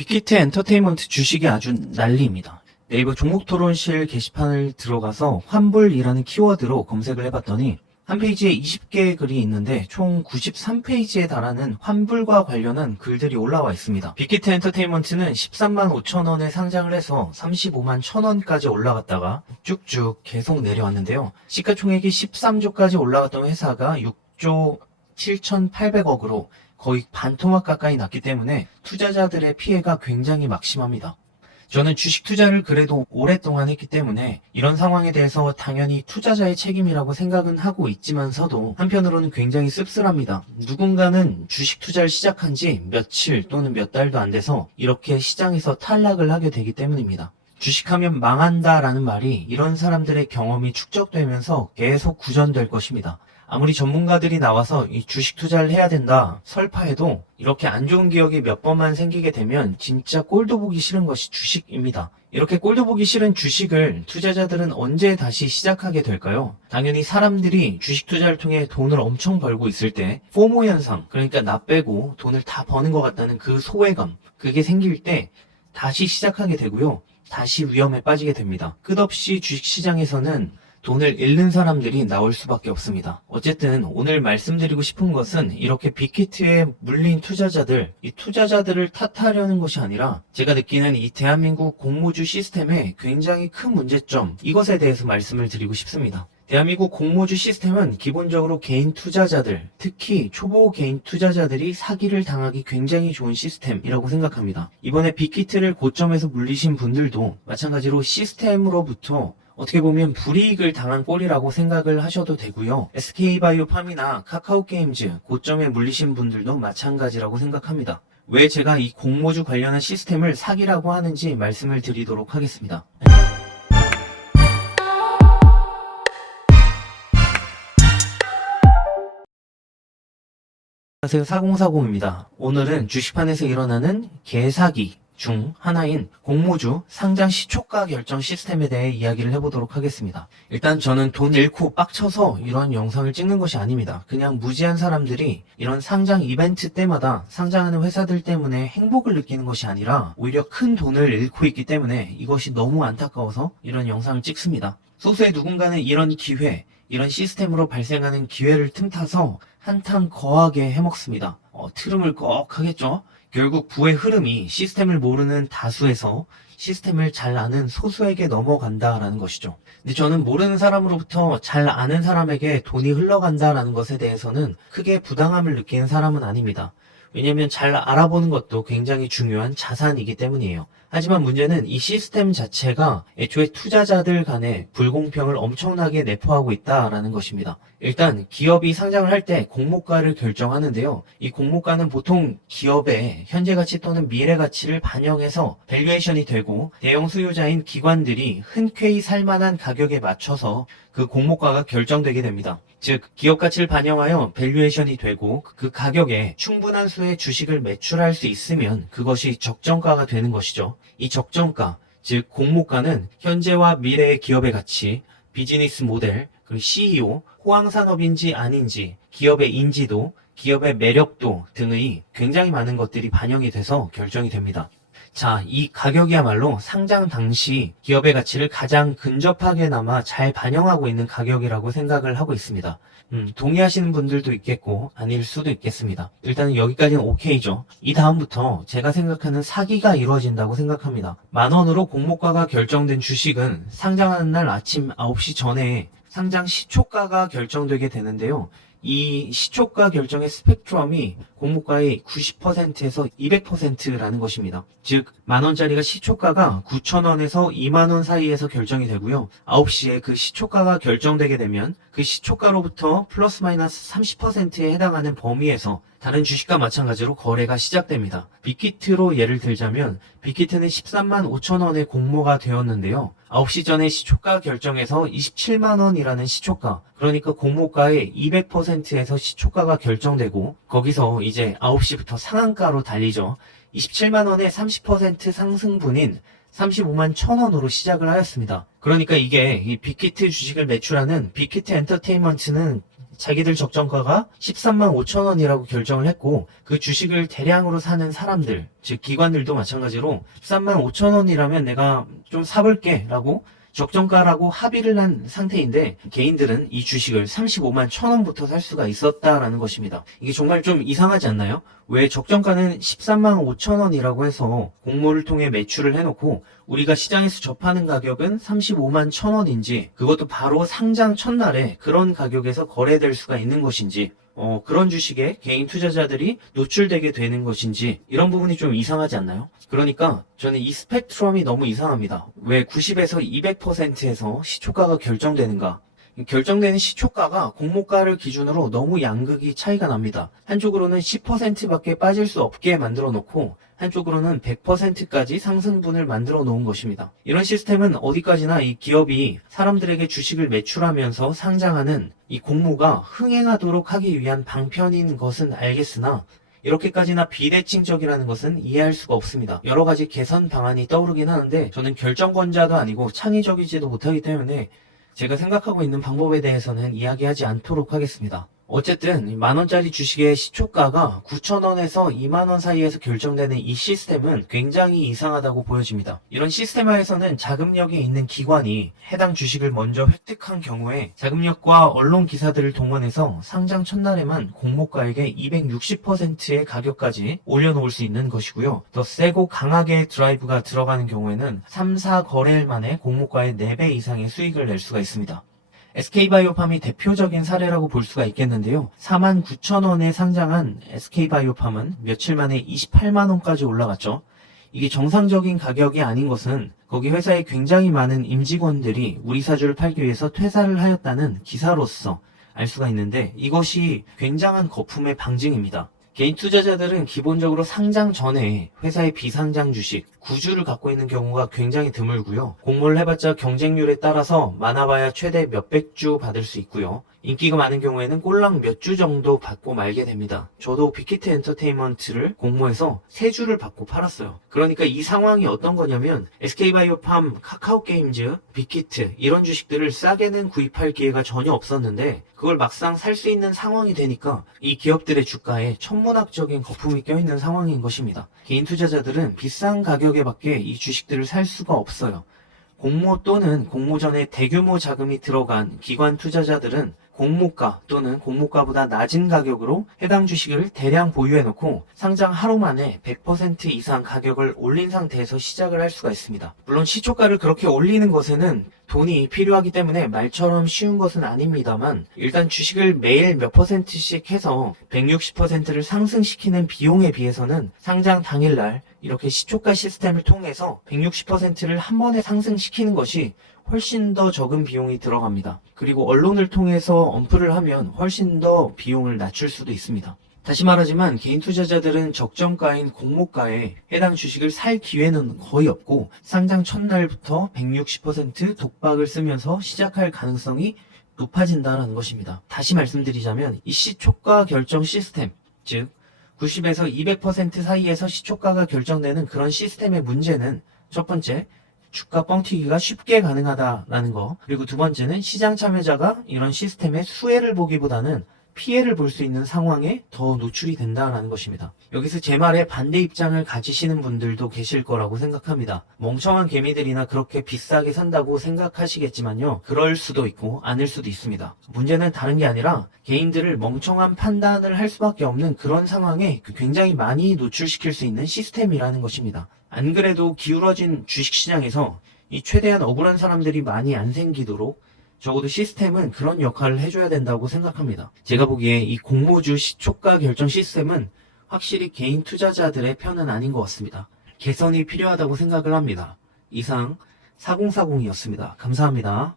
빅히트 엔터테인먼트 주식이 아주 난리입니다. 네이버 종목토론실 게시판을 들어가서 환불이라는 키워드로 검색을 해봤더니 한 페이지에 20개의 글이 있는데 총 93페이지에 달하는 환불과 관련한 글들이 올라와 있습니다. 빅히트 엔터테인먼트는 13만 5천 원에 상장을 해서 35만 1천 원까지 올라갔다가 쭉쭉 계속 내려왔는데요. 시가총액이 13조까지 올라갔던 회사가 6조 7,800억으로 거의 반토막 가까이 났기 때문에 투자자들의 피해가 굉장히 막심합니다. 저는 주식 투자를 그래도 오랫동안 했기 때문에 이런 상황에 대해서 당연히 투자자의 책임이라고 생각은 하고 있지만서도 한편으로는 굉장히 씁쓸합니다. 누군가는 주식 투자를 시작한 지 며칠 또는 몇 달도 안 돼서 이렇게 시장에서 탈락을 하게 되기 때문입니다. 주식하면 망한다라는 말이 이런 사람들의 경험이 축적되면서 계속 구전될 것입니다. 아무리 전문가들이 나와서 이 주식 투자를 해야 된다 설파해도 이렇게 안 좋은 기억이 몇 번만 생기게 되면 진짜 꼴도 보기 싫은 것이 주식입니다. 이렇게 꼴도 보기 싫은 주식을 투자자들은 언제 다시 시작하게 될까요? 당연히 사람들이 주식 투자를 통해 돈을 엄청 벌고 있을 때 포모 현상, 그러니까 나 빼고 돈을 다 버는 것 같다는 그 소외감, 그게 생길 때 다시 시작하게 되고요. 다시 위험에 빠지게 됩니다. 끝없이 주식시장에서는 돈을 잃는 사람들이 나올 수밖에 없습니다. 어쨌든 오늘 말씀드리고 싶은 것은 이렇게 빅히트에 물린 투자자들, 이 투자자들을 탓하려는 것이 아니라 제가 느끼는 이 대한민국 공모주 시스템의 굉장히 큰 문제점, 이것에 대해서 말씀을 드리고 싶습니다. 대한민국 공모주 시스템은 기본적으로 개인 투자자들, 특히 초보 개인 투자자들이 사기를 당하기 굉장히 좋은 시스템이라고 생각합니다. 이번에 빅히트를 고점에서 물리신 분들도 마찬가지로 시스템으로부터 어떻게 보면 불이익을 당한 꼴이라고 생각을 하셔도 되고요. SK바이오팜이나 카카오게임즈 고점에 물리신 분들도 마찬가지라고 생각합니다. 왜 제가 이 공모주 관련한 시스템을 사기라고 하는지 말씀을 드리도록 하겠습니다. 안녕하세요, 4040입니다. 오늘은 주식판에서 일어나는 개사기 중 하나인 공모주 상장 시초가 결정 시스템에 대해 이야기를 해보도록 하겠습니다. 일단 저는 돈 잃고 빡쳐서 이런 영상을 찍는 것이 아닙니다. 그냥 무지한 사람들이 이런 상장 이벤트 때마다 상장하는 회사들 때문에 행복을 느끼는 것이 아니라 오히려 큰 돈을 잃고 있기 때문에 이것이 너무 안타까워서 이런 영상을 찍습니다. 소수의 누군가는 이런 기회, 이런 시스템으로 발생하는 기회를 틈타서 한탕 거하게 해먹습니다. 트름을 꺽 하겠죠? 결국 부의 흐름이 시스템을 모르는 다수에서 시스템을 잘 아는 소수에게 넘어간다라는 것이죠. 근데 저는 모르는 사람으로부터 잘 아는 사람에게 돈이 흘러간다라는 것에 대해서는 크게 부당함을 느끼는 사람은 아닙니다. 왜냐하면 잘 알아보는 것도 굉장히 중요한 자산이기 때문이에요. 하지만 문제는 이 시스템 자체가 애초에 투자자들 간의 불공평을 엄청나게 내포하고 있다라는 것입니다. 일단 기업이 상장을 할 때 공모가를 결정하는데요. 이 공모가는 보통 기업의 현재 가치 또는 미래 가치를 반영해서 밸류에이션이 되고 대형 수요자인 기관들이 흔쾌히 살만한 가격에 맞춰서 그 공모가가 결정되게 됩니다. 즉 기업 가치를 반영하여 밸류에이션이 되고 그 가격에 충분한 수의 주식을 매출할 수 있으면 그것이 적정가가 되는 것이죠. 이 적정가, 즉 공모가는 현재와 미래의 기업의 가치, 비즈니스 모델, 그리고 CEO, 호황산업인지 아닌지, 기업의 인지도, 기업의 매력도 등의 굉장히 많은 것들이 반영이 돼서 결정이 됩니다. 자, 이 가격이야말로 상장 당시 기업의 가치를 가장 근접하게나마 잘 반영하고 있는 가격이라고 생각을 하고 있습니다. 동의하시는 분들도 있겠고 아닐 수도 있겠습니다. 일단은 여기까지는 오케이죠. 이 다음부터 제가 생각하는 사기가 이루어진다고 생각합니다. 10,000원으로 공모가가 결정된 주식은 상장하는 날 아침 9시 전에 상장 시초가가 결정되게 되는데요. 이 시초가 결정의 스펙트럼이 공모가의 90%에서 200%라는 것입니다. 즉 10,000원짜리가 시초가가 9,000원에서 20,000원 사이에서 결정이 되고요. 9시에 그 시초가가 결정되게 되면 그 시초가로부터 플러스 마이너스 30%에 해당하는 범위에서 다른 주식과 마찬가지로 거래가 시작됩니다. 빅히트로 예를 들자면 빅히트는 13만 5천 원의 공모가 되었는데요. 9시 전에 시초가 결정해서 27만 원이라는 시초가, 그러니까 공모가의 200%에서 시초가가 결정되고 거기서 이제 9시부터 상한가로 달리죠. 27만 원의 30% 상승분인 35만 1,000원으로 시작을 하였습니다. 그러니까 이게 이 빅히트 주식을 매출하는 빅히트 엔터테인먼트는 자기들 적정가가 13만 5천 원이라고 결정을 했고 그 주식을 대량으로 사는 사람들, 즉 기관들도 마찬가지로 13만 5천 원이라면 내가 좀 사볼게 라고 적정가라고 합의를 한 상태인데 개인들은 이 주식을 35만 1천 원부터 살 수가 있었다라는 것입니다. 이게 정말 좀 이상하지 않나요? 왜 적정가는 13만 5천 원이라고 해서 공모를 통해 매출을 해놓고 우리가 시장에서 접하는 가격은 35만 1천 원인지 그것도 바로 상장 첫날에 그런 가격에서 거래될 수가 있는 것인지 그런 주식에 개인 투자자들이 노출되게 되는 것인지 이런 부분이 좀 이상하지 않나요? 그러니까 저는 이 스펙트럼이 너무 이상합니다. 왜 90에서 200%에서 시초가가 결정되는가? 결정되는 시초가가 공모가를 기준으로 너무 양극이 차이가 납니다. 한쪽으로는 10%밖에 빠질 수 없게 만들어 놓고 한쪽으로는 100%까지 상승분을 만들어 놓은 것입니다. 이런 시스템은 어디까지나 이 기업이 사람들에게 주식을 매출하면서 상장하는 이 공모가 흥행하도록 하기 위한 방편인 것은 알겠으나 이렇게까지나 비대칭적이라는 것은 이해할 수가 없습니다. 여러 가지 개선 방안이 떠오르긴 하는데 저는 결정권자도 아니고 창의적이지도 못하기 때문에 제가 생각하고 있는 방법에 대해서는 이야기하지 않도록 하겠습니다. 어쨌든 만원짜리 주식의 시초가가 9,000원에서 2만원 사이에서 결정되는 이 시스템은 굉장히 이상하다고 보여집니다. 이런 시스템하에서는 자금력이 있는 기관이 해당 주식을 먼저 획득한 경우에 자금력과 언론 기사들을 동원해서 상장 첫날에만 공모가액의 260%의 가격까지 올려놓을 수 있는 것이고요. 더 세고 강하게 드라이브가 들어가는 경우에는 3, 4거래일 만에 공모가의 4배 이상의 수익을 낼 수가 있습니다. SK바이오팜이 대표적인 사례라고 볼 수가 있겠는데요. 49,000원에 상장한 SK바이오팜은 며칠 만에 28만원까지 올라갔죠. 이게 정상적인 가격이 아닌 것은 거기 회사에 굉장히 많은 임직원들이 우리 사주를 팔기 위해서 퇴사를 하였다는 기사로서 알 수가 있는데 이것이 굉장한 거품의 방증입니다. 개인 투자자들은 기본적으로 상장 전에 회사의 비상장 주식, 구주를 갖고 있는 경우가 굉장히 드물고요. 공모를 해봤자 경쟁률에 따라서 많아봐야 최대 몇백 주 받을 수 있고요. 인기가 많은 경우에는 꼴랑 몇 주 정도 받고 말게 됩니다. 저도 빅히트 엔터테인먼트를 공모해서 3주를 받고 팔았어요. 그러니까 이 상황이 어떤 거냐면 SK바이오팜, 카카오게임즈, 빅히트 이런 주식들을 싸게는 구입할 기회가 전혀 없었는데 그걸 막상 살 수 있는 상황이 되니까 이 기업들의 주가에 천문학적인 거품이 껴있는 상황인 것입니다. 개인 투자자들은 비싼 가격에밖에 이 주식들을 살 수가 없어요. 공모 또는 공모 전에 대규모 자금이 들어간 기관 투자자들은 공모가 또는 공모가보다 낮은 가격으로 해당 주식을 대량 보유해놓고 상장 하루 만에 100% 이상 가격을 올린 상태에서 시작을 할 수가 있습니다. 물론 시초가를 그렇게 올리는 것에는 돈이 필요하기 때문에 말처럼 쉬운 것은 아닙니다만 일단 주식을 매일 몇 %씩 해서 160%를 상승시키는 비용에 비해서는 상장 당일날 이렇게 시초가 시스템을 통해서 160%를 한 번에 상승시키는 것이 훨씬 더 적은 비용이 들어갑니다. 그리고 언론을 통해서 언플을 하면 훨씬 더 비용을 낮출 수도 있습니다. 다시 말하지만 개인 투자자들은 적정가인 공모가에 해당 주식을 살 기회는 거의 없고 상장 첫날부터 160% 독박을 쓰면서 시작할 가능성이 높아진다는 것입니다. 다시 말씀드리자면 이 시초가 결정 시스템, 즉 90에서 200% 사이에서 시초가가 결정되는 그런 시스템의 문제는 첫 번째, 주가 뻥튀기가 쉽게 가능하다라는 거, 그리고 두 번째는 시장 참여자가 이런 시스템의 수혜를 보기보다는 피해를 볼 수 있는 상황에 더 노출이 된다라는 것입니다. 여기서 제 말에 반대 입장을 가지시는 분들도 계실 거라고 생각합니다. 멍청한 개미들이나 그렇게 비싸게 산다고 생각하시겠지만요. 그럴 수도 있고 아닐 수도 있습니다. 문제는 다른 게 아니라 개인들을 멍청한 판단을 할 수밖에 없는 그런 상황에 굉장히 많이 노출시킬 수 있는 시스템이라는 것입니다. 안 그래도 기울어진 주식시장에서 이 최대한 억울한 사람들이 많이 안 생기도록 적어도 시스템은 그런 역할을 해줘야 된다고 생각합니다. 제가 보기에 이 공모주 시초가 결정 시스템은 확실히 개인 투자자들의 편은 아닌 것 같습니다. 개선이 필요하다고 생각을 합니다. 이상 4040이었습니다. 감사합니다.